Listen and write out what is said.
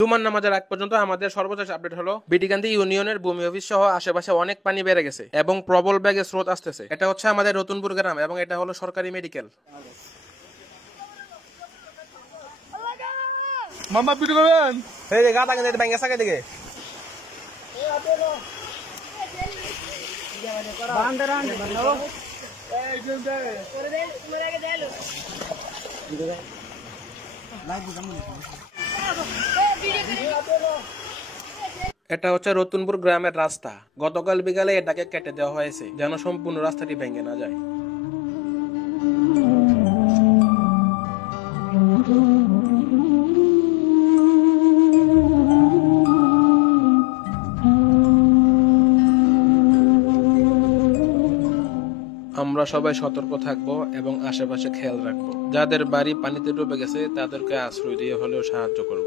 জুমার নামাজের আগ পর্যন্ত আমাদের সর্বশেষ আপডেট হলো বিটিকান্দি ইউনিয়নের ভূমি অফিস সহ আশেপাশে অনেক পানি বেড়ে গেছে এবং প্রবল বেগে স্রোত আসতেছে। এটা হচ্ছে আমাদের রতনপুর গ্রাম এবং এটা হলো সরকারি মেডিকেল। মামা পিটু করবেন এই যে গাদা গেছে ব্যাঙ্গে সাকে দিকে এটা হচ্ছে রতনপুর গ্রামের রাস্তা। গতকাল বিকালে এটাকে কেটে দেওয়া হয়েছে যেন সম্পূর্ণ রাস্তাটি ভেঙে না যায়। আমরা সবাই সতর্ক থাকবো এবং আশেপাশে খেয়াল রাখবো। যাদের বাড়ি পানিতে ডুবে গেছে তাদেরকে আশ্রয় দিয়ে হলেও সাহায্য করব।